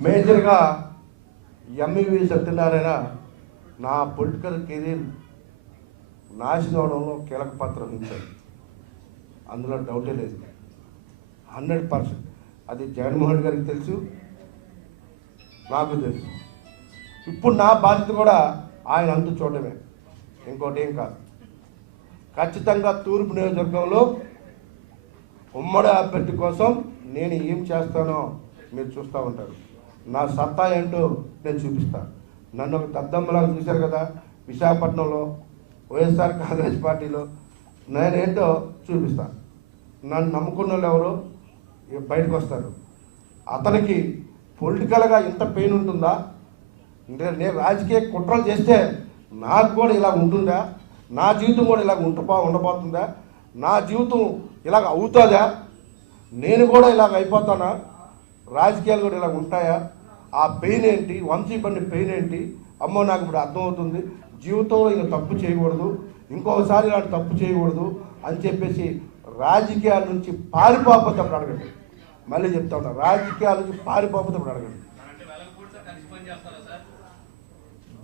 మేజర్గా ఎంఈవి సత్యనారాయణ నా political career నాశనం అవడంలో కీలక పాత్ర వహించాడు అందులో డౌటే లేదు. Hundred percent. అది జగన్మోహన్ గారికి తెలుసు నాకు తెలుసు. ఇప్పుడు నా బాధ్యత కూడా ఆయన అంతు చూడమే ఇంకోటి ఏం కాదు. ఖచ్చితంగా తూర్పు నియోజకవర్గంలో ఉమ్మడి అభ్యర్థి కోసం నేను ఏం చేస్తానో మీరు చూస్తూ ఉంటారు. నా సత్తా ఏంటో నేను చూపిస్తాను నన్ను ఒక దద్దమ్మలాగా చూశారు కదా విశాఖపట్నంలో వైఎస్ఆర్ కాంగ్రెస్ పార్టీలో. నేనేంటో చూపిస్తాను నన్ను నమ్ముకున్న వాళ్ళు ఎవరు ఇక బయటకు వస్తారు. అతనికి పొలిటికల్గా ఇంత పెయిన్ ఉంటుందా? నేను రాజకీయ కుట్రలు చేస్తే నాకు కూడా ఇలా ఉంటుందా? నా జీవితం కూడా ఇలా ఉంటపో ఉండబోతుందా? నా జీవితం ఇలాగ అవుతుందా? నేను కూడా ఇలాగ అయిపోతానా? రాజకీయాలు కూడా ఇలా ఉంటాయా? ఆ పెయిన్ ఏంటి? వంశీ పడిన పెయిన్ ఏంటి? అమ్మో నాకు ఇప్పుడు అర్థమవుతుంది. జీవితంలో ఇంకా తప్పు చేయకూడదు. ఇంకొకసారి ఇలాంటి తప్పు చేయకూడదు అని చెప్పేసి రాజకీయాల నుంచి పారిపోకపోతే అప్పుడు అడగండి. మళ్ళీ చెప్తా ఉన్నా రాజకీయాల నుంచి పారిపోకపోతే అప్పుడు అడగండి.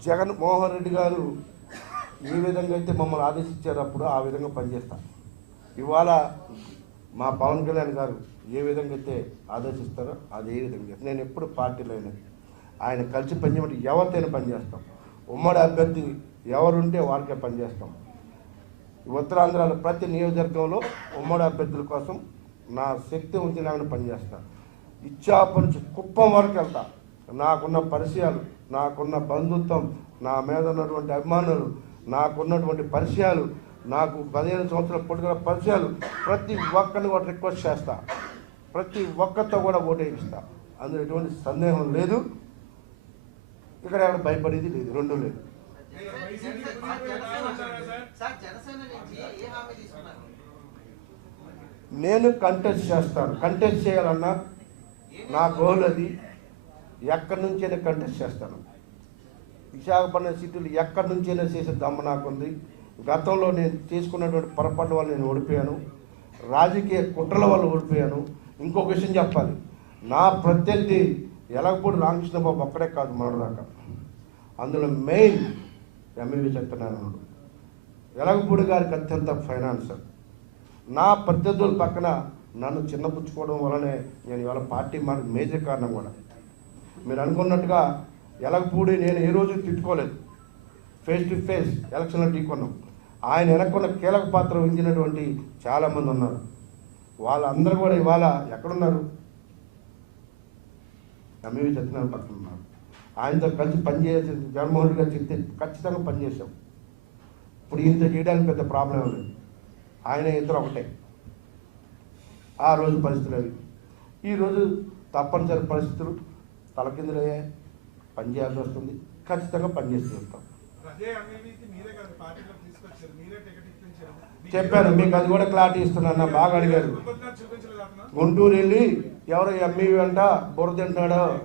జగన్మోహన్ రెడ్డి గారు ఏ విధంగా అయితే మమ్మల్ని ఆదేశించారు అప్పుడు ఆ విధంగా పనిచేస్తాను ఇవాళ మా పవన్ కళ్యాణ్ గారు ఏ విధంగా అయితే ఆదేశిస్తారో అదే విధంగా నేను ఎప్పుడు పార్టీలోనే. ఆయన కలిసి పనిచేయమంటే ఎవరితోనే పనిచేస్తాం ఉమ్మడి అభ్యర్థి ఎవరుంటే వారికే పనిచేస్తాం ఉత్తరాంధ్రలో ప్రతి నియోజకవర్గంలో ఉమ్మడి అభ్యర్థుల కోసం నా శక్తి ఉంచినామని పనిచేస్తాను ఇచ్చాపు నుంచి కుప్పం వరకు వెళ్తా. నాకున్న పరిచయాలు నాకున్న బంధుత్వం నా మీద ఉన్నటువంటి అభిమానులు నాకున్నటువంటి పరిచయాలు నాకు పదిహేను సంవత్సరాల పొడుగుల పరిచయాలు ప్రతి ఒక్కరిని కూడా రిక్వెస్ట్ చేస్తా. ప్రతి ఒక్కరితో కూడా ఓటేయిస్తా అందులో ఎటువంటి సందేహం లేదు. ఇక్కడ ఎవరు భయపడేది లేదు. రెండు లేదు. నేను కంటెస్ట్ చేస్తాను. కంటెస్ట్ చేయాలన్నా నా గోల్ అది ఎక్కడి నుంచైనా కంటెస్ట్ చేస్తాను. విశాఖపట్నం సిటీలు ఎక్కడి నుంచైనా చేసే దమ్మ నాకుంది. గతంలో నేను తీసుకున్నటువంటి పొరపాటు వల్ల నేను ఓడిపోయాను. రాజకీయ కుట్రల వల్ల ఓడిపోయాను. ఇంకొక విషయం చెప్పాలి. నా ప్రత్యర్థి ఎలగపూడి రామకృష్ణబాబు ఒక్కడే కాదు మనదాకా అందులో మెయిన్ ఎంఈవి సత్యనారాయణుడు ఎలగపూడి గారికి అత్యంత ఫైనాన్సర్ నా ప్రత్యర్థుల పక్కన నన్ను చిన్నపుచ్చుకోవడం వలనే నేను ఇవాళ పార్టీ మారి మేజర్ కారణం కూడా. మీరు అనుకున్నట్టుగా ఎలగపూడి నేను ఏ రోజు తిట్టుకోలేదు. ఫేస్ టు ఫేస్ ఎలక్షన్లో ఢీకొన్నాం. ఆయన వెనక్కున్న కీలక పాత్ర వహించినటువంటి చాలామంది ఉన్నారు. వాళ్ళందరూ కూడా ఇవాళ ఎక్కడున్నారు? ఎంఈవి సత్యనారాయణ పక్కన ఉన్నారు. ఆయనతో కలిసి పనిచేసి జగన్మోహన్ రెడ్డి గారు చెప్తే ఖచ్చితంగా పనిచేసాం ఇప్పుడు ఈయనతో చేయడానికి పెద్ద ప్రాబ్లం లేదు. ఆయన ఇద్దరు ఒకటే. ఆ రోజు పరిస్థితులు అవి. ఈరోజు తప్పనిసరి పరిస్థితులు తలకిందులయ్యాయి. పనిచేయాల్సి వస్తుంది. ఖచ్చితంగా పనిచేస్తూ ఉంటాం అదే ఎంఈబీకి మీరే కదా పార్టీలో తీసుకొచ్చారు మీరే టికెట్ ఇప్పించారు మీకు చెప్పాను మీకు అది కూడా క్లారిటీ ఇస్తున్నాను బాగా అడిగారు. గుంటూరు వెళ్ళి ఎవరు ఎంఈ అంట బుర్ర తింటున్నాడో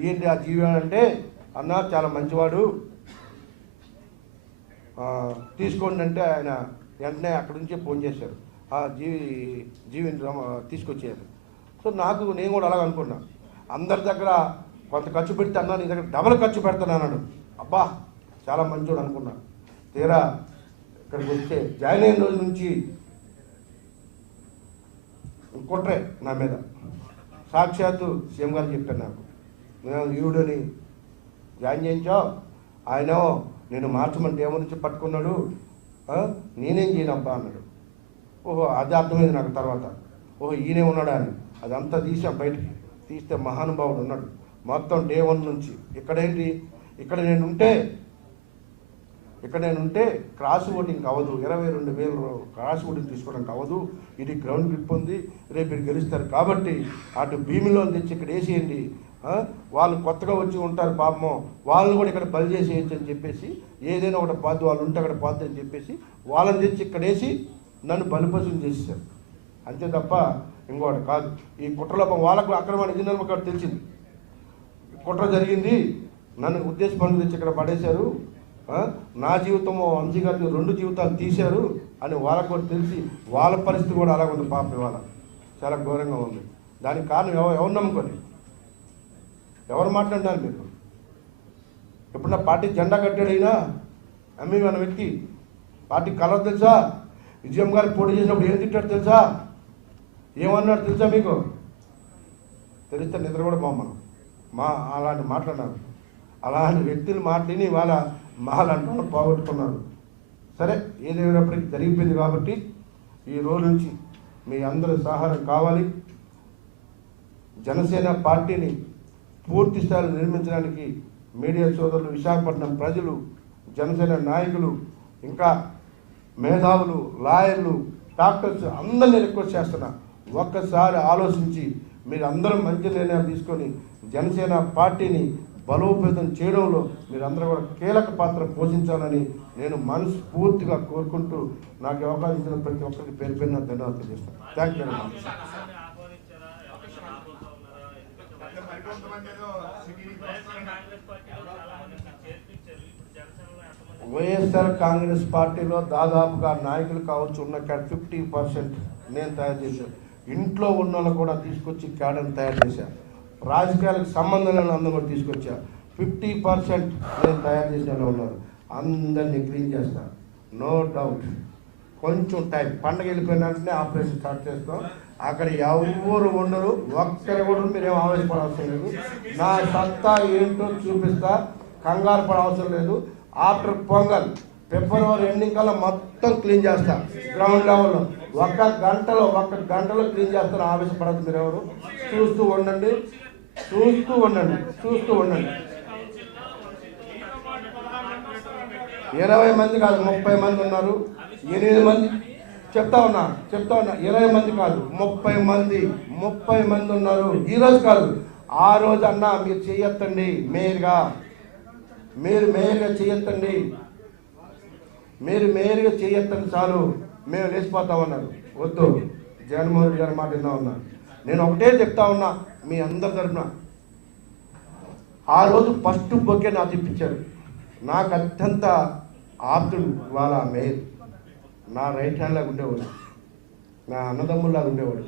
ఏంటి ఆ జీవి అంటే అన్న చాలా మంచివాడు. తీసుకోండి అంటే ఆయన వెంటనే అక్కడి నుంచే ఫోన్ చేశారు. ఆ జీవి జీవిని రమ- తీసుకొచ్చేయారు సో నాకు నేను కూడా అలాగ అనుకున్నా. అందరి దగ్గర కొంత ఖర్చు పెడితే అన్నా నీ దగ్గర డబల్ ఖర్చు పెడతాను అన్నాడు. అబ్బా చాలా మంచోడు అనుకున్నా. తీరా ఇక్కడికి వస్తే జాయిన్ అయిన రోజు నుంచి కుట్రే నా మీద. సాక్షాత్తు సీఎం గారు చెప్పారు నాకు. నేను ఈవిడని జాయిన్ చేయించావు ఆయన నేను మార్చమంటే ఏమని నుంచి పట్టుకున్నాడు. నేనేం చేయనబ్బా అన్నాడు. ఓహో అది అర్థమైంది నాకు తర్వాత. ఓహో ఈయనే ఉన్నాడా అని అదంతా తీసా బయటికి. తీస్తే మహానుభావుడు ఉన్నాడు. మొత్తం డే వన్ నుంచి. ఇక్కడేంటి? ఇక్కడ నేను ఉంటే ఇక్కడ నేను ఉంటే క్రాస్ ఓటింగ్ అవ్వదు ఇరవై రెండు వేలు క్రాస్ ఓటింగ్ తీసుకోవడానికి అవ్వదు ఇది గ్రౌండ్ గ్రిప్ ఉంది. రేపు మీరు గెలుస్తారు కాబట్టి అటు భీమిలో తెచ్చి ఇక్కడ వేసేయండి. వాళ్ళు కొత్తగా వచ్చి ఉంటారు పాపము. వాళ్ళని కూడా ఇక్కడ బలి చేసేయచ్చు అని చెప్పేసి ఏదైనా ఒకటి పాదు వాళ్ళు ఉంటే అక్కడ పాదు అని చెప్పేసి వాళ్ళని తెచ్చి ఇక్కడ వేసి నన్ను బలిపశులు చేశారు అంతే తప్ప ఇంకోటి కాదు. ఈ కుట్రలో వాళ్ళకు అక్రమ నిజంగా అక్కడ తెలిసింది. కుట్ర జరిగింది. నన్ను ఉద్దేశపరంగా తెచ్చి ఇక్కడ పడేశారు. నా జీవితం వంశీ గారి రెండు జీవితాలు తీశారు అని వాళ్ళకు కూడా తెలిసి వాళ్ళ పరిస్థితి కూడా అలాగ ఉంది పాపం ఇవాళ. చాలా ఘోరంగా ఉంది. దానికి కారణం ఎవరు ఎవరు నమ్ముకొని? ఎవరు మాట్లాడినారు మీరు? ఎప్పుడన్నా పార్టీ జెండా కట్టాడైనా అమ్మి మన వ్యక్తి పార్టీ కలర్ తెలుసా? విజయం గారికి పోటీ చేసినప్పుడు ఏం తిట్టాడు తెలుసా? ఏమన్నాడు తెలుసా మీకు? తెలిస్తే నిద్ర కూడా బామ్మను మా అలాంటి మాట్లాడినారు. అలాంటి వ్యక్తులు మాట్లాడి మహల్ మాలంటూ పోగొట్టుకున్నారు. సరే ఏదేమైనప్పటికీ జరిగిపోయింది కాబట్టి ఈ రోజు నుంచి మీ అందరి సహాయం కావాలి. జనసేన పార్టీని పూర్తి స్థాయిలో నిర్మించడానికి మీడియా సోదరులు విశాఖపట్నం ప్రజలు జనసేన నాయకులు ఇంకా మేధావులు లాయర్లు డాక్టర్స్ అందరినీ రిక్వెస్ట్ చేస్తున్నా ఒక్కసారి ఆలోచించి మీరు అందరం మంచి నిర్ణయాలు తీసుకొని జనసేన పార్టీని బలోపేతం చేయడంలో మీరందరూ కూడా కీలక పాత్ర పోషించాలని నేను మనస్ఫూర్తిగా కోరుకుంటూ నాకు అవకాశించిన అవకాశం ఇచ్చిన ప్రతి ఒక్కరికి పేరు పేరున ధన్యవాదాలు తెలియజేస్తాను. థ్యాంక్ యూ అండి మచ్ వైఎస్ఆర్ కాంగ్రెస్ పార్టీలో దాదాపుగా నాయకులు కావచ్చు ఉన్న ఫిఫ్టీ పర్సెంట్ నేను తయారు చేశాను. ఇంట్లో ఉన్న వాళ్ళు కూడా తీసుకొచ్చి క్యాడర్ తయారు చేశాను. రాజకీయాలకు సంబంధం లేని అందరూ కూడా తీసుకొచ్చా ఫిఫ్టీ పర్సెంట్ నేను తయారు చేసిన వాళ్ళు ఉన్నారు. అందరినీ క్లీన్ చేస్తా. No doubt. కొంచెం టైం. పండగ వెళ్ళిపోయిన వెంటనే ఆపరేషన్ స్టార్ట్ చేస్తాం. అక్కడ ఎవరు ఉండరు. ఒక్కరు కూడా మీరేం ఆవేశపడవసరం లేదు. నా సత్తా ఏంటో చూపిస్తా. కంగారు పడవసరం లేదు. ఆఫ్టర్ పొంగల్ ఫిబ్రవరి ఎండింగ్ కల్లా మొత్తం క్లీన్ చేస్తా. గ్రౌండ్ లెవెల్లో. ఒక్క గంటలో ఒక్క గంటలో క్లీన్ చేస్తాను ఆవేశపడదు మీరు ఎవరు చూస్తూ ఉండండి. చూస్తూ ఉండండి చూస్తూ ఉండండి. ఇరవై మంది కాదు ముప్పై మంది ఉన్నారు. ఎనిమిది మంది చెప్తా ఉన్నా చెప్తా ఉన్నా ఇరవై మంది కాదు ముప్పై మంది ముప్పై మంది ఉన్నారు. ఈరోజు కాదు ఆ రోజు అన్న మీరు చెయ్యొద్దండి మేయర్గా మీరు మేయర్గా చెయ్యొద్దండి మీరు మేయర్గా చేయొత్తండి చాలు. మేము లేచిపోతామన్నారు వద్దు. జగన్మోహన్ రెడ్డి గారి మాట విన్నా ఉన్నా నేను ఒకటే చెప్తా ఉన్నా మీ అందరి తరఫున ఆ రోజు ఫస్ట్ బొకే నాకు తెప్పించారు. నాకు అత్యంత ఆప్తుడు వాళ్ళ మేయర్. నా రైట్ హ్యాండ్ లాగా ఉండేవాడు. నా అన్నదమ్ముల్లాగా ఉండేవాడు.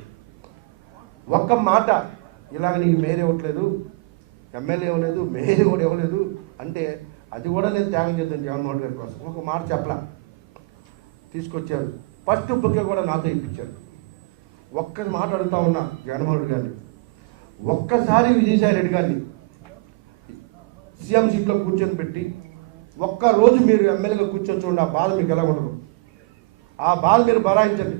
ఒక్క మాట ఇలాగ నీకు మేయర్ ఇవ్వట్లేదు ఎమ్మెల్యే ఇవ్వలేదు మేయర్ కూడా ఇవ్వలేదు అంటే అది కూడా నేను త్యాగం చేద్దాను జగన్మోహన్ గారి కోసం. ఒక మాట చెప్పలా. తీసుకొచ్చారు. ఫస్ట్ బొగ్గే కూడా నాతో ఇప్పించారు. ఒక్క మాట అడుగుతా ఉన్నా జగన్మోహన్ గారిని. ఒక్కసారి విజయసాయి రెడ్డి గారిని సీఎం సీట్లో కూర్చొని పెట్టి ఒక్క రోజు మీరు ఎమ్మెల్యేగా కూర్చొని చూడండి ఆ బాధ మీకు ఎలా ఉండదు. ఆ బాధ మీరు బరాయించండి.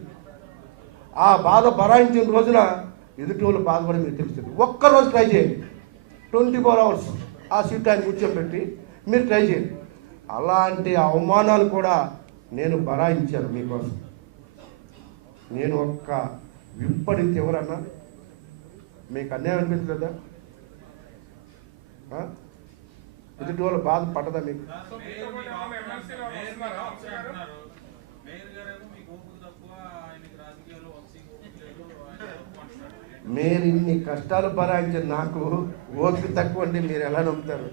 ఆ బాధ బరాయించిన రోజున ఎదుటి వాళ్ళ బాధ మీకు తెలుస్తుంది. ఒక్క రోజు ట్రై చేయండి. ట్వంటీ ఫోర్ అవర్స్ ఆ సీట్ ఆయన కూర్చోబెట్టి మీరు ట్రై చేయండి. అలాంటి అవమానాలు కూడా నేను బరాయించాను మీకోసం. నేను ఒక్క విప్పడితే ఎవరన్నా మీకు అన్యాయం అనిపించలేదా ఎదుటి వాళ్ళ బాధ పట్టదా మీకు? మీరు ఇన్ని కష్టాలు భరాయించే నాకు ఓపిక తక్కువ అంటే మీరు ఎలా నమ్ముతారు?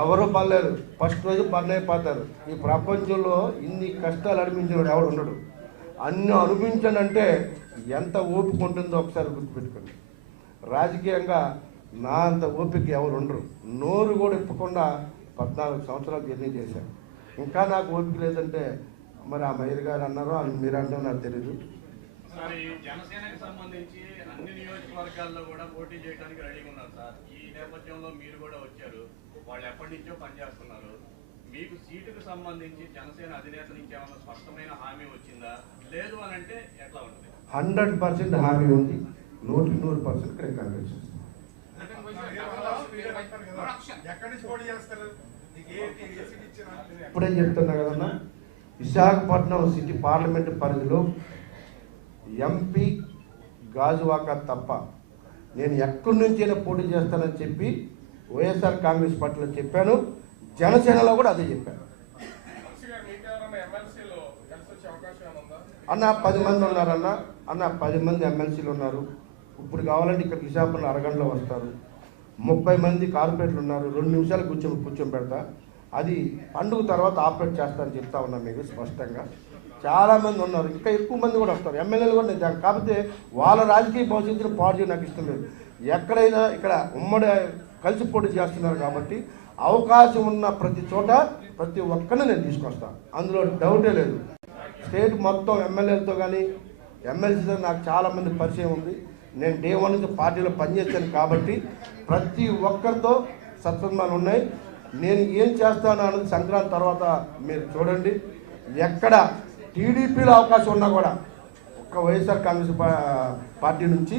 ఎవరు పర్లేరు ఫస్ట్ రోజు పని అయిపోతారు ఈ ప్రపంచంలో ఇన్ని కష్టాలు అనిపించినవాడు ఎవడు ఉండడు. అన్ని అనుభవించానంటే ఎంత ఓపిక ఉంటుందో ఒకసారి గుర్తుపెట్టుకోండి. రాజకీయంగా నా అంత ఓపిక ఎవరు ఉండరు. నోరు కూడా ఇప్పకుండా పద్నాలుగు సంవత్సరాలు జర్నీ చేశాను. ఇంకా నాకు ఓపిక లేదంటే మరి ఆ మయూర్ గారు అన్నారో అని మీరు అంటారో నాకు మరి జనసేనకి సంబంధించి అన్ని నియోజకవర్గాల్లో కూడా పోటీ చేయడానికి రెడీగా ఉన్నారు సార్. ఈ నేపథ్యంలో మీరు కూడా వచ్చారు. వాళ్ళు ఎప్పటి నుంచో పనిచేస్తున్నారు. మీకు సీటుకు సంబంధించి జనసేన అధినేత నుంచి ఏమైనా స్పష్టమైన హామీ వచ్చిందా? లేదు అని అంటే ఎట్లా ఉంటుంది? హండ్రెడ్ పర్సెంట్ హామీ ఉంది. నూటి నూరు పర్సెంట్ నేను కాంగ్రెస్ చేస్తాను ఇప్పుడే చెప్తున్నా కదన్నా విశాఖపట్నం సిటీ పార్లమెంట్ పరిధిలో ఎంపీ గాజువాక తప్ప నేను ఎక్కడి నుంచైనా పోటీ చేస్తానని చెప్పి వైఎస్ఆర్ కాంగ్రెస్ పార్టీలో చెప్పాను. జనసేనలో కూడా అదే చెప్పాను. అన్న పది మంది ఉన్నారన్న అన్న పది మంది ఎమ్మెల్సీలు ఉన్నారు. ఇప్పుడు కావాలంటే ఇక్కడ విశాఖపట్నం అరగంటలో వస్తారు. ముప్పై మంది కార్పొరేట్లు ఉన్నారు. రెండు నిమిషాలు కూర్చో కూర్చొని పెడతా అది పండుగ తర్వాత ఆపరేట్ చేస్తానని చెప్తా ఉన్నా మీకు స్పష్టంగా. చాలామంది ఉన్నారు. ఇంకా ఎక్కువ మంది కూడా వస్తారు. ఎమ్మెల్యేలు కూడా నేను కాకపోతే వాళ్ళ రాజకీయ భవిష్యత్తును పాడు చేయడం నాకు ఇష్టం లేదు. ఎక్కడైనా ఇక్కడ ఉమ్మడి కలిసి పోటీ చేస్తున్నారు కాబట్టి అవకాశం ఉన్న ప్రతి చోట ప్రతి ఒక్కరిని నేను తీసుకొస్తాను అందులో డౌటే లేదు. స్టేట్ మొత్తం ఎమ్మెల్యేలతో కానీ ఎమ్మెల్సీతో నాకు చాలామంది పరిచయం ఉంది. నేను డే వన్ నుంచి పార్టీలో పనిచేశాను కాబట్టి ప్రతి ఒక్కరితో సత్సంబాలు ఉన్నాయి. నేను ఏం చేస్తాను అన్నది సంక్రాంతి తర్వాత మీరు చూడండి. ఎక్కడ టీడీపీలో అవకాశం ఉన్నా కూడా ఒక్క వైఎస్ఆర్ కాంగ్రెస్ పార్టీ నుంచి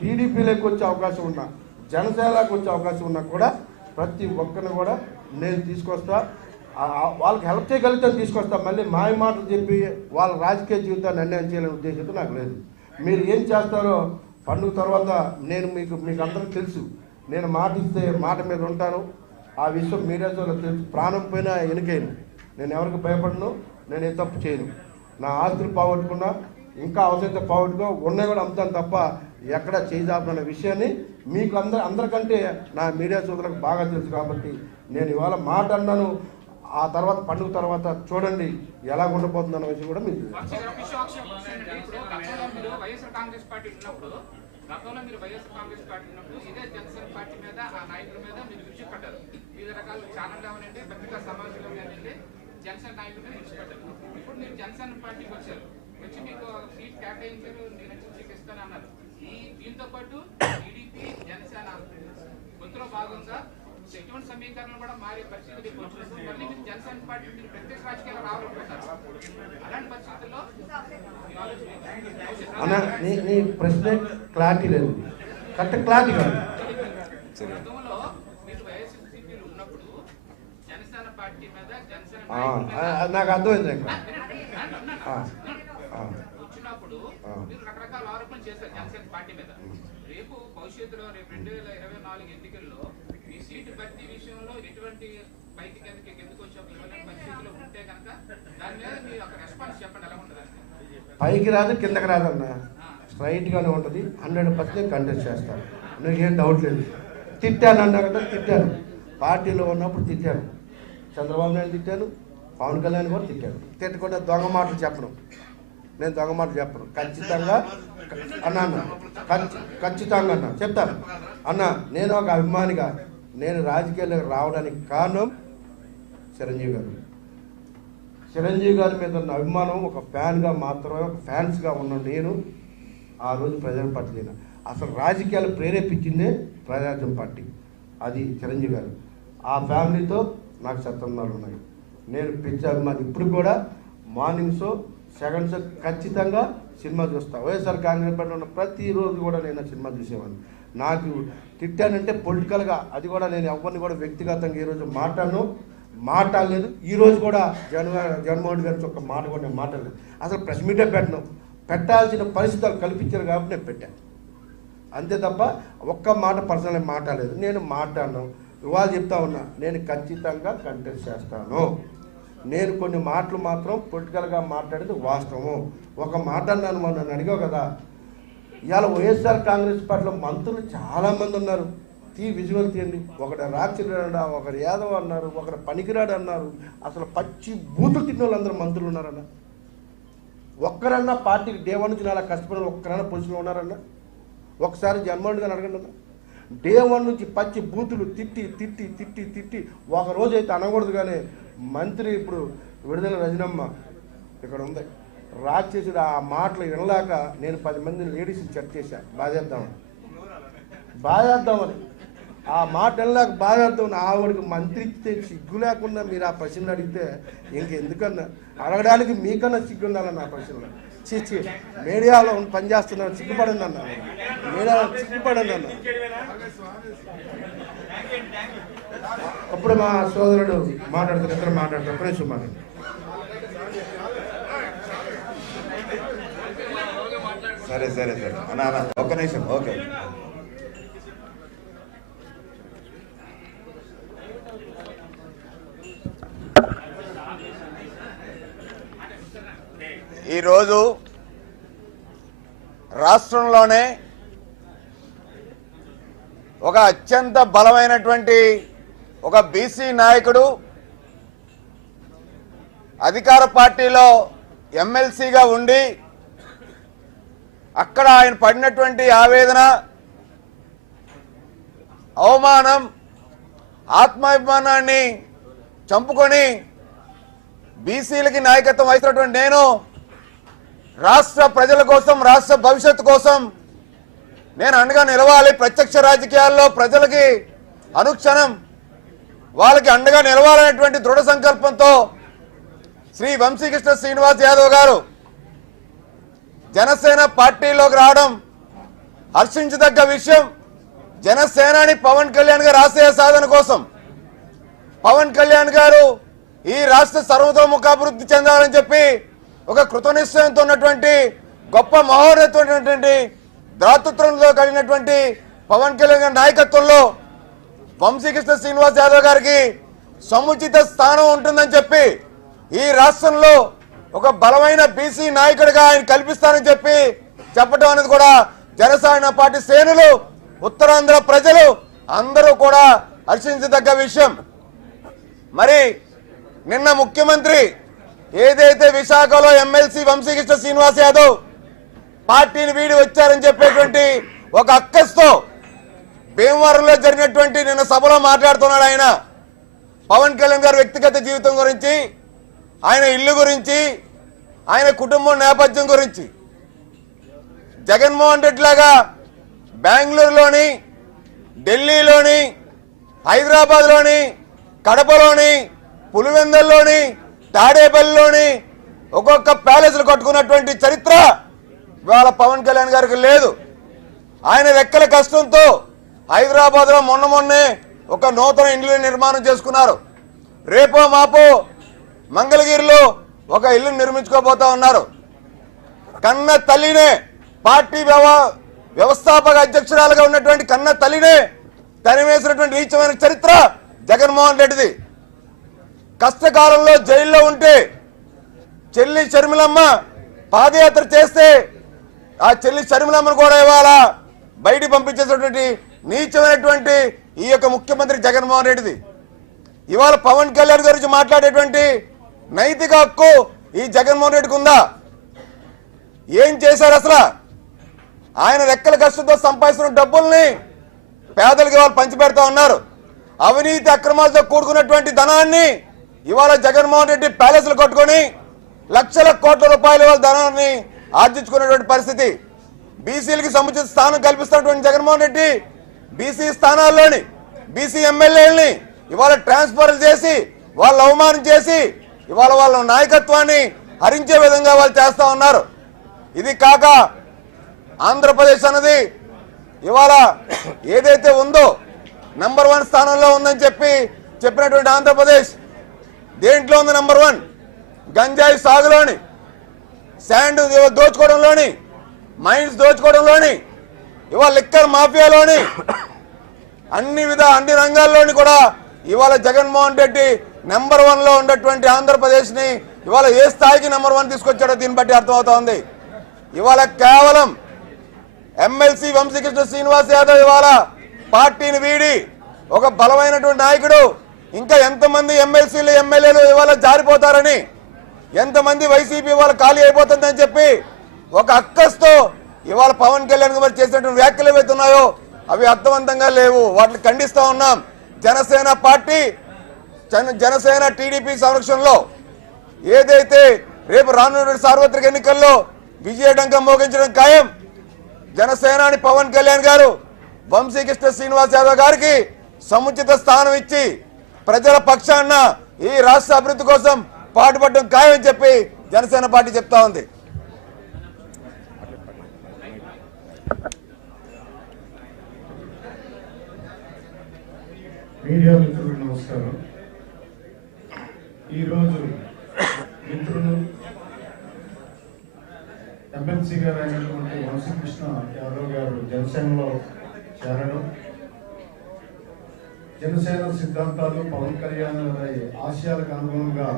టీడీపీలోకి వచ్చే అవకాశం ఉన్నా జనసేనకు వచ్చే అవకాశం ఉన్నా కూడా ప్రతి ఒక్కరిని కూడా నేను తీసుకొస్తా. వాళ్ళకి హెల్ప్ చేయగలిగితే తీసుకొస్తా. మళ్ళీ మాయ మాటలు చెప్పి వాళ్ళ రాజకీయ జీవితాన్ని అన్యాయం చేయాలనే ఉద్దేశంతో నాకు లేదు. మీరు ఏం చేస్తారో పండుగ తర్వాత నేను మీకు మీకు అందరూ తెలుసు. నేను మాట ఇస్తే మాట మీద ఉంటాను. ఆ విషయం మీడియా ద్వారా తెలుసు. ప్రాణం పోయినా ఎనికేను నేను ఎవరికి భయపడను నేను ఏ తప్పు చేయను. నా ఆస్తులు పోగొట్టుకున్నా ఇంకా అవసరమైతే పోగొట్టుకో ఉన్నాయి కూడా అమ్ముతాను తప్ప ఎక్కడ చేయజాపన్న విషయాన్ని మీకు అందరు అందరికంటే నా మీడియా సోదరులకు బాగా తెలుసు కాబట్టి నేను ఇవాళ మాట అన్నాను. ఆ తర్వాత పండుగ తర్వాత చూడండి. ఎలా ఉండబోతుంది అన్న విషయం కూడా మీకు మీరు వైఎస్ఆర్ కాంగ్రెస్ పార్టీ ఉన్నప్పుడు గతంలో మీరు వైఎస్ఆర్ కాంగ్రెస్ పార్టీ ఉన్నప్పుడు ఇదే జనసేన పార్టీ మీద ఆ నాయకుల మీద మీరు విడిచిపెట్టారు వివిధ రకాల ఛానల్ అవనండి పత్రికా సమావేశంలో కానివ్వండి జనసేన నాయకుల మీద విడిచిపెట్టారు ఇప్పుడు మీరు జనసేన పార్టీకి వచ్చారు. వచ్చి మీకు సీట్ కేటాయించారు నేను వచ్చి ఇస్తాను అన్నారు ఈ దీంతో పాటు టీడీపీ జనసేన పొత్తులో భాగంగా ఎటువంటి సమీకరణలు కూడా మారే పరిస్థితి మళ్ళీ మీరు జనసేన పార్టీ మీరు ప్రత్యేక రాజకీయాలు రావాలనుకుంటారు అలాంటి పరిస్థితుల్లో నీ ప్రశ్న క్లారిటీ లేదు. కరెక్ట్ క్లారిటీ కాదు. గతంలో మీరు వైఎస్ఆర్సీపీలో ఉన్నప్పుడు జనసేన పార్టీ మీద జనసేన నాకు అర్థమైంది. వచ్చినప్పుడు. మీరు రకరకాల ఆరోపణలు చేశారు జనసేన పార్టీ మీద. రేపు భవిష్యత్తులో రేపు రెండు వేల ఇరవై నాలుగు భర్తీ పైకి కిందకి ఎందుకు వచ్చే ఇవ్వలేని పరిస్థితిలో ఉంటే కనుక దాని మీద మీ ఒక రెస్పాన్స్ చెప్పండి ఎలా ఉంటుంది పైకి రాదు కిందకి రాదన్న స్ట్రైట్గానే ఉంటుంది. హండ్రెడ్ పర్సెంట్ కంటెస్ట్ చేస్తాను నీకేం డౌట్ లేదు. తిట్టాను అన్నా కదా తిట్టాను. పార్టీలో ఉన్నప్పుడు తిట్టాను. చంద్రబాబు నాయుడు తిట్టాను పవన్ కళ్యాణ్ కూడా తిట్టాను. తిట్టకుండా దొంగ మాటలు చెప్పను. నేను దొంగ మాటలు చెప్పను. ఖచ్చితంగా అన్న అన్న. ఖచ్చి- ఖచ్చితంగా అన్న. చెప్తాను. అన్న నేను ఒక అభిమానిగా నేను రాజకీయాలకు రావడానికి కారణం చిరంజీవి గారు. చిరంజీవి గారి మీద ఉన్న అభిమానం ఒక ఫ్యాన్గా మాత్రమే ఒక ఫ్యాన్స్గా ఉన్న నేను ఆ రోజు ప్రజల పార్టీ లేను. అసలు రాజకీయాలు ప్రేరేపించిందే ప్రజాజం పార్టీ అది చిరంజీవి గారు. ఆ ఫ్యామిలీతో నాకు సత్సంబంధాలు ఉన్నాయి. నేను పిచ్చి అభిమాని ఇప్పుడు కూడా మార్నింగ్ షో సెకండ్ షో ఖచ్చితంగా సినిమా చూస్తా. వైఎస్ఆర్ కాంగ్రెస్ పార్టీ ఉన్న ప్రతిరోజు కూడా నేను సినిమా చూసేవాడిని. నాకు తిట్టానంటే పొలిటికల్గా అది కూడా నేను ఎవరిని కూడా వ్యక్తిగతంగా ఈరోజు మాట్లాడను. మాట్లాడలేదు. ఈరోజు కూడా జగన్ జగన్మోహన్ గారి ఒక మాట కూడా నేను మాట్లాడలేదు. అసలు ప్రెస్ మీటే పెట్టను. పెట్టాల్సిన పరిస్థితులు కల్పించారు కాబట్టి నేను పెట్టాను అంతే తప్ప ఒక్క మాట పర్సనల్ మాట్లాడలేదు. నేను మాట్లాడను. ఇవాళ చెప్తా ఉన్నా నేను ఖచ్చితంగా కంటెస్ట్ చేస్తాను. నేను కొన్ని మాటలు మాత్రం పొలిటికల్గా మాట్లాడేది వాస్తవం ఒక మాట అన్నాను మొన్న అడిగావు కదా ఇవాళ వైఎస్ఆర్ కాంగ్రెస్ పార్టీలో మంత్రులు చాలామంది ఉన్నారు. తీ విజువల్ తీయండి. ఒకడు రాక్షసుడు ఒకరు యాదవ్ అన్నారు ఒకరు పనికిరాడు అన్నారు. అసలు పచ్చి బూతులు తిన్న వాళ్ళందరూ మంత్రులు ఉన్నారన్న. ఒక్కరన్నా పార్టీకి డే వన్ నుంచి అలా కష్టపడిన ఒక్కరన్నా పొజిషన్లో ఉన్నారన్నా. ఒకసారి జగన్మోహన్ గారు అడగండి అన్న. డే వన్ నుంచి పచ్చి బూతులు తిట్టి తిట్టి తిట్టి తిట్టి ఒక రోజు అయితే అనకూడదు కానీ మంత్రి ఇప్పుడు విడుదల రజనమ్మ ఇక్కడ ఉంది. రాక్షసుడు ఆ మాటలు వినలేక నేను పది మంది లేడీస్ని చెక్ చేశాను బాధేద్దామని బాధేద్దామని ఆ మాట వినలేక బాధేద్దామని ఆవిడకి మంత్రి ఇస్తే సిగ్గు లేకుండా మీరు ఆ ప్రశ్నలు అడిగితే ఇంకెందుకన్నా? అడగడానికి మీకన్నా సిగ్గు ఉండాలన్న ఆ ప్రశ్నలు చీచి మీడియాలో పనిచేస్తున్నాను సిగ్గుపడండి అన్న. మీడియాలో సిగ్గుపడండి అన్న. అప్పుడు మా సోదరుడు మాట్లాడుతున్న ఇద్దరు మాట్లాడుతున్నారు. ప్రేష్ మాట్లాడుతున్నారు సరే సరే సరే. అన్న అన్న ఒక్క నిమిషం. ఓకే. ఈరోజు రాష్ట్రంలోనే ఒక అత్యంత బలమైనటువంటి ఒక బీసీ నాయకుడు అధికార పార్టీలో ఎమ్మెల్సీగా ఉండి అక్కడ ఆయన పడినటువంటి ఆవేదన అవమానం ఆత్మాభిమానాన్ని చంపుకొని బీసీలకి నాయకత్వం వహిస్తున్నటువంటి నేను రాష్ట్ర ప్రజల కోసం రాష్ట్ర భవిష్యత్తు కోసం నేను అండగా నిలవాలి. ప్రత్యక్ష రాజకీయాల్లో ప్రజలకి అనుక్షణం వాళ్ళకి అండగా నిలవాలనేటువంటి దృఢ సంకల్పంతో శ్రీ వంశీకృష్ణ శ్రీనివాస్ యాదవ్ గారు జనసేన పార్టీలోకి రావడం హర్షించదగ్గ విషయం. జనసేనాని పవన్ కళ్యాణ్ గారు ఆశయ సాధన కోసం. పవన్ కళ్యాణ్ గారు ఈ రాష్ట్ర సర్వతోముఖాభివృద్ధి చెందాలని చెప్పి ఒక కృతనిశ్చయంతో ఉన్నటువంటి గొప్ప మహోన్నతమైనటువంటి దాతృత్వంలో కలిగినటువంటి పవన్ కళ్యాణ్ గారి నాయకత్వంలో వంశీకృష్ణ శ్రీనివాస్ యాదవ్ గారికి సముచిత స్థానం ఉంటుందని చెప్పి ఈ రాష్ట్రంలో ఒక బలమైన బీసీ నాయకుడిగా ఆయన కల్పిస్తానని చెప్పి చెప్పడం అనేది కూడా జనసేన పార్టీ శ్రేణులు ఉత్తరాంధ్ర ప్రజలు అందరూ కూడా హర్షించదగ్గ విషయం. మరి నిన్న ముఖ్యమంత్రి ఏదైతే విశాఖలో ఎమ్మెల్సీ వంశీకృష్ణ శ్రీనివాస్ యాదవ్ పార్టీని వీడి వచ్చారని చెప్పేటువంటి ఒక అక్కస్తో భీమవరంలో జరిగినటువంటి నిన్న సభలో మాట్లాడుతున్నాడు ఆయన. పవన్ కళ్యాణ్ గారి వ్యక్తిగత జీవితం గురించి ఆయన ఇల్లు గురించి ఆయన కుటుంబం నేపథ్యం గురించి. జగన్మోహన్ రెడ్డి లాగా బెంగళూరులోని ఢిల్లీలోని హైదరాబాద్లోని కడపలోని పులివెందల్లోని తాడేపల్లిలోని ఒక్కొక్క ప్యాలెస్లు కట్టుకున్నటువంటి చరిత్ర ఇవాళ పవన్ కళ్యాణ్ గారికి లేదు. ఆయన రెక్కల కష్టంతో హైదరాబాద్లో మొన్న మొన్నే ఒక నూతన ఇండ్లు నిర్మాణం చేసుకున్నారు. రేపో మాపో మంగళగిరిలో ఒక ఇల్లు నిర్మించుకోబోతా ఉన్నారు. కన్న తల్లినే పార్టీ వ్యవ వ్యవస్థాపక అధ్యక్షురాలుగా ఉన్నటువంటి కన్న తల్లినే తరిమేసినటువంటి నీచమైన చరిత్ర జగన్మోహన్ రెడ్డిది. కష్టకాలంలో జైల్లో ఉంటే చెల్లి షర్మిలమ్మ పాదయాత్ర చేస్తే ఆ చెల్లి షర్మిలమ్మను కూడా ఇవాళ బయటికి పంపించేసినటువంటి నీచమైనటువంటి ఈ యొక్క ముఖ్యమంత్రి జగన్మోహన్ రెడ్డిది. ఇవాళ పవన్ కళ్యాణ్ గురించి మాట్లాడేటువంటి నైతిక హక్కు ఈ జగన్మోహన్ రెడ్డికి ఉందా? ఏం చేశారు అసలు? ఆయన రెక్కల కష్టంతో సంపాదిస్తున్న డబ్బుల్ని పేదలకి వాళ్ళు పంచిపెడతా ఉన్నారు. అవినీతి అక్రమాలతో కూడుకున్నటువంటి ధనాన్ని ఇవాళ జగన్మోహన్ రెడ్డి ప్యాలెస్లు కొట్టుకొని లక్షల కోట్ల రూపాయల వాళ్ళ ధనాన్ని ఆర్జించుకున్నటువంటి పరిస్థితి. బీసీలకి సముచిత స్థానం కల్పిస్తున్నటువంటి జగన్మోహన్ రెడ్డి బీసీ స్థానాల్లోని బీసీ ఎమ్మెల్యేలని ఇవాళ ట్రాన్స్ఫర్ చేసి వాళ్ళు అవమానం చేసి ఇవాళ వాళ్ళ నాయకత్వాన్ని హరించే విధంగా వాళ్ళు చేస్తూ ఉన్నారు. ఇది కాక ఆంధ్రప్రదేశ్ అన్నది ఇవాళ ఏదైతే ఉందో నంబర్ వన్ స్థానంలో ఉందని చెప్పి చెప్పినటువంటి ఆంధ్రప్రదేశ్ దేంట్లో ఉంది నంబర్ వన్? గంజాయి సాగులోని శాండ్ దోచుకోవడంలోని మైన్స్ దోచుకోవడంలోని ఇవాళ లిక్కర్ మాఫియాలోని అన్ని విధ అన్ని రంగాల్లోని కూడా ఇవాళ జగన్మోహన్ రెడ్డి నెంబర్ వన్లో ఉన్నటువంటి ఆంధ్రప్రదేశ్ని ఇవాళ ఏ స్థాయికి నెంబర్ వన్ తీసుకొచ్చాడో దీన్ని బట్టి అర్థమవుతా ఉంది ఇవాళ కేవలం ఎమ్మెల్సీ వంశీకృష్ణ శ్రీనివాస్ యాదవ్ ఇవాళ పార్టీని వీడి ఒక బలమైనటువంటి నాయకుడు. ఇంకా ఎంతమంది ఎమ్మెల్సీలు ఎమ్మెల్యేలు ఇవాళ జారిపోతారని ఎంతమంది వైసీపీ ఇవాళ ఖాళీ అయిపోతుందని చెప్పి ఒక అక్కస్తో ఇవాళ పవన్ కళ్యాణ్ గారు చేసినటువంటి వ్యాఖ్యలు ఏవైతున్నాయో అవి అర్థవంతంగా లేవు. వాటిని ఖండిస్తా ఉన్నాం. జనసేన పార్టీ జనసేన టీడీపీ సంరక్షణలో ఏదైతే రేపు రానున్న సార్వత్రిక ఎన్నికల్లో విజయడంకం మోగించడం ఖాయం జనసేనాని పవన్ కళ్యాణ్ గారు వంశీకృష్ణ శ్రీనివాస్ యాదవ్ గారికి సముచిత స్థానం ఇచ్చి ప్రజల పక్షాన ఈ రాష్ట్ర అభివృద్ధి కోసం పాటుపడడం ఖాయమని చెప్పి జనసేన పార్టీ చెప్తా ఉంది. మీడియా మిత్రులు ఈరోజు మిత్రులు ఎంఎల్సీ గారు అయినటువంటి వంశీకృష్ణ యాదవ్ గారు జనసేనలో చేరడం జనసేన సిద్ధాంతాలు పవన్ కళ్యాణ్ గారి ఆశయాలకు అనుగుణంగా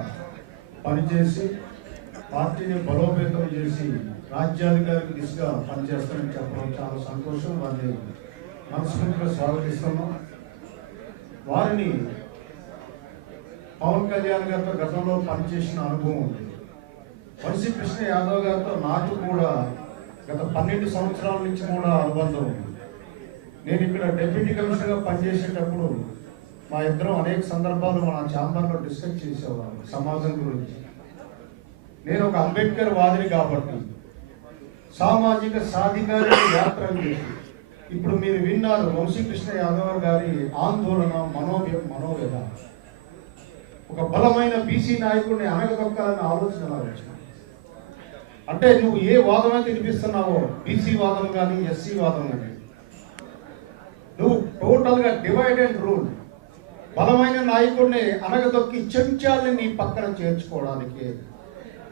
పనిచేసి పార్టీని బలోపేతం చేసి రాజ్యాధికారికి దిశగా పనిచేస్తామని చెప్పడం చాలా సంతోషం. వారిని మనస్ఫూర్తిగా స్వాగతిస్తున్నాం. వారిని పవన్ కళ్యాణ్ గారితో గతంలో పనిచేసిన అనుభవం ఉంది. వంశీ కృష్ణ యాదవ్ గారితో నాకు కూడా గత పన్నెండు సంవత్సరాల నుంచి కూడా అనుబంధం ఉంది. నేను ఇక్కడ డెప్యూటీ కమిషనర్గా పనిచేసేటప్పుడు మా ఇద్దరం అనేక సందర్భాలు మన ఛాంబర్లో డిస్కస్ చేసేవాళ్ళం సమాజం గురించి. నేను ఒక అంబేద్కర్ వాదిని కాబట్టి సామాజిక సాధికారి యాత్ర ఇప్పుడు మీరు విన్నారు వంశీకృష్ణ యాదవ్ గారి ఆందోళన మనోవ్య మనోవ్యధ. ఒక బలమైన బీసీ నాయకుడిని అనగదొక్కాలన్న ఆలోచన నాకు అంటే నువ్వు ఏ వాదం అయితే వినిపిస్తున్నావో బీసీ వాదం కానీ ఎస్సీ వాదం కానీ. నువ్వు టోటల్గా డివైడ్ అండ్ రూల్. బలమైన నాయకుడిని అనగదొక్కి చెంచాలని నీ పక్కన చేర్చుకోవడానికి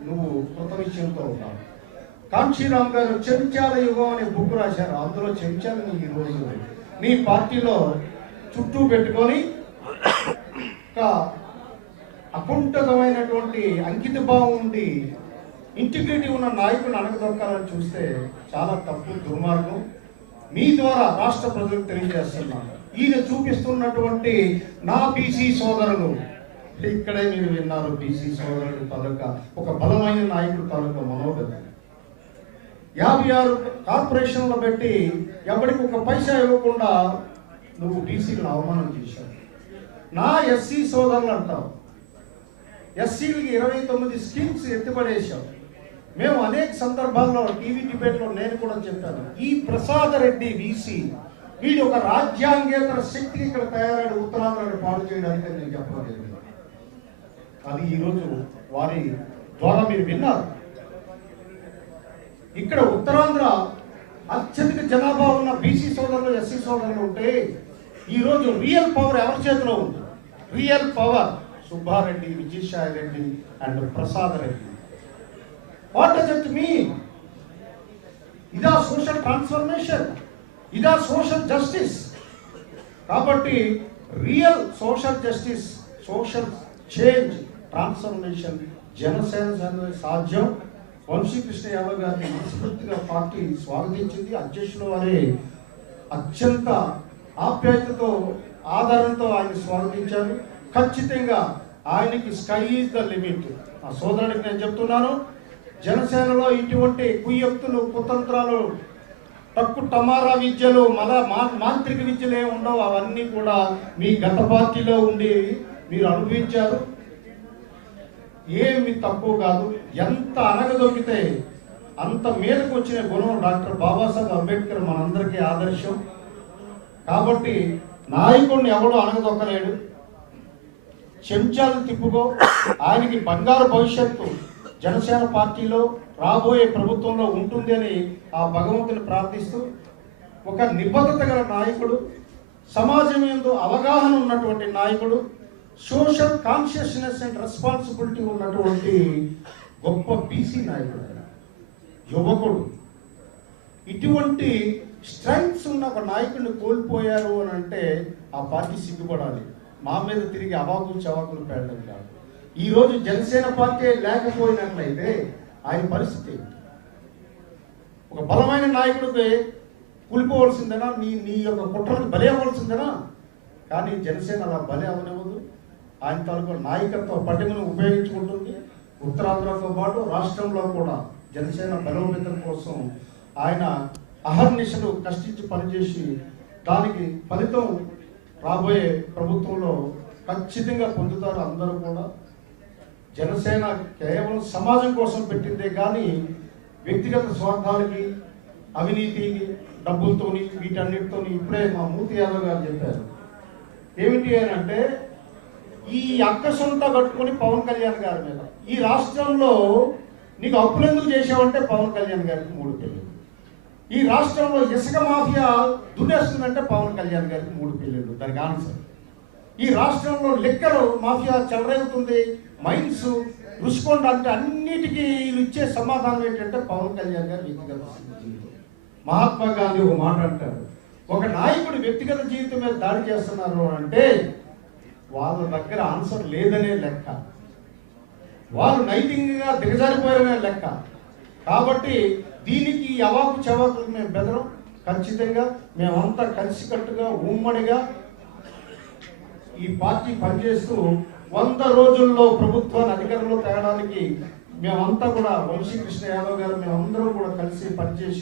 నువ్వు కృతనిశ్చయంతో ఉన్నావు. కాంక్షీరామ్ గారు చెంచాల యుగం అనే బుక్ రాశారు. అందులో చెంచాలని ఈ రోజు నీ పార్టీలో చుట్టూ పెట్టుకొని ఒక అకుంఠితమైనటువంటి అంకిత భావం ఉండి ఇంటిగ్రిటీ ఉన్న నాయకులను అనగదొక్కాలని చూస్తే చాలా తప్పు దుర్మార్గం. మీ ద్వారా రాష్ట్ర ప్రజలకు తెలియజేస్తున్నాను. ఈయన చూపిస్తున్నటువంటి నా బీసీ సోదరులు. ఇక్కడే మీరు విన్నారు బీసీ సోదరుడు తాలూక ఒక బలమైన నాయకుడు తాలూకా మనోగత యాభై ఆరు కార్పొరేషన్లు పెట్టి ఎవరికి ఒక పైసా ఇవ్వకుండా నువ్వు బీసీలను అవమానం చేశావు. నా ఎస్సీ సోదరులు అంటావు. ఎస్సీలకి ఇరవై తొమ్మిది స్కీమ్స్ ఎత్తిపడేశాం. మేము అనేక సందర్భాల్లో టీవీ డిబేట్లో నేను కూడా చెప్పాను. ఈ ప్రసాద రెడ్డి వీసీ వీడు ఒక రాజ్యాంగేతర శక్తికి ఇక్కడ తయారైన ఉత్తరాంధ్రాన్ని పాడు చేయడానికి నేను చెప్పలేదు అది ఈరోజు వారి ద్వారా మీరు విన్నారు. ఇక్కడ ఉత్తరాంధ్ర అత్యధిక జనాభా ఉన్న బీసీ సోదరులు ఎస్సీ సోదరులు ఉంటే ఈరోజు రియల్ పవర్ ఎవరి చేతిలో ఉంది? Real power. Subbareddy Vijayasai Reddy and Prasad Reddy. What does it mean ఇదా సోషల్ ట్రాన్స్ఫర్మేషన్ ఇదా సోషల్ జస్టిస్ కాబట్టి real social justice social change transformation Janasena అనేది సాధ్యం. వంశీకృష్ణ యాదవ్ గారిని మనస్ఫూర్తిగా పార్టీ స్వాగతించింది. అధ్యక్షుల వారి అత్యంత ఆప్యాయతతో ఆధారంతో ఆయన స్వాగతించారు. ఖచ్చితంగా ఆయనకి స్కై ఈజ్ ద లిమిట్ ఆ సోదరుడికి నేను చెప్తున్నాను జనసేనలో ఇటువంటి కుయ్యక్తులు కుతంత్రాలు తక్కు టమారా విద్యలు మన మా- మాంత్రిక విద్యలు ఏమి ఉండవు అవన్నీ కూడా మీ గత పార్టీలో ఉండి మీరు అనుభవించారు. ఏమి తక్కువ కాదు ఎంత అనగదొక్కితే అంత మీదకు వచ్చిన గుణం డాక్టర్ బాబాసాహెబ్ అంబేద్కర్ మనందరికీ ఆదర్శం. కాబట్టి నాయకుడిని ఎవడో అనగదొక్కలేడు చెంచాలు తిప్పుకో. ఆయనకి బంగారు భవిష్యత్తు జనసేన పార్టీలో రాబోయే ప్రభుత్వంలో ఉంటుంది అని ఆ భగవంతుని ప్రార్థిస్తూ ఒక నిబద్ధత గల నాయకుడు సమాజం ఎందు అవగాహన ఉన్నటువంటి నాయకుడు సోషల్ కాన్షియస్నెస్ అండ్ రెస్పాన్సిబిలిటీ ఉన్నటువంటి గొప్ప బీసీ నాయకుడు యువకుడు. ఇటువంటి స్ట్రెంగ్స్ ఉన్న ఒక నాయకుడిని కోల్పోయారు అని అంటే ఆ పార్టీ సిగ్గుపడాలి. మా మీద తిరిగి అవాకులు చవాకులు పెట్టడం కాదు. ఈరోజు జనసేన పార్టీ లేకపోయినట్లయితే ఆయన పరిస్థితి ఏంటి? ఒక బలమైన నాయకుడికి కూలిపోవలసిందేనా? నీ నీ యొక్క కుట్రలకు బలి అవ్వాల్సిందేనా కానీ జనసేన అలా బలి అవ్వనివ్వదు. ఆయన తాలూకు నాయకత్వ పటిమను ఉపయోగించుకుంటుంది. ఉత్తరాంధ్రతో పాటు రాష్ట్రంలో కూడా జనసేన బలోపేతం కోసం ఆయన అహర్నిశలు కష్టించి పనిచేసి దానికి ఫలితం రాబోయే ప్రభుత్వంలో ఖచ్చితంగా పొందుతారు అందరూ కూడా. జనసేన కేవలం సమాజం కోసం పెట్టిందే కానీ వ్యక్తిగత స్వార్థాలకి అవినీతికి డబ్బులతోని వీటన్నిటితోని ఇప్పుడే మా మూర్తి యాదవ్ గారు చెప్పారు. ఏమిటి అని అంటే ఈ అక్కసంతా కట్టుకొని పవన్ కళ్యాణ్ గారి మీద ఈ రాష్ట్రంలో నీకు అప్పులెందుకు చేసావంటే పవన్ కళ్యాణ్ గారికి మూడు తెలియదు ఈ రాష్ట్రంలో ఇసుక మాఫియా దున్నేస్తుందంటే పవన్ కళ్యాణ్ గారికి మూడు పిల్లలు దానికి ఆన్సర్. ఈ రాష్ట్రంలో లెక్కలు మాఫియా చెలరేగుతుంది. మైన్స్ రుషికొండ అంటే అన్నిటికీ వీళ్ళు ఇచ్చే సమాధానం ఏంటంటే పవన్ కళ్యాణ్ గారి వ్యక్తిగత జీవితం. మహాత్మా గాంధీ ఒక మాట అంటారు. ఒక నాయకుడు వ్యక్తిగత జీవితం మీద దాడి చేస్తున్నారు అంటే వాళ్ళ దగ్గర ఆన్సర్ లేదనే లెక్క. వాళ్ళు నైతికంగా దిగజారిపోయారనే లెక్క. కాబట్టి దీనికి ఈ అవాకు మేము బెదరం. ఖచ్చితంగా మేమంతా కలిసికట్టుగా ఉమ్మడిగా ఈ పార్టీ పనిచేస్తూ వంద రోజుల్లో ప్రభుత్వాన్ని అధికారంలో తేవడానికి మేమంతా కూడా వంశీకృష్ణ యాదవ్ గారు మేమందరం కూడా కలిసి పనిచేసి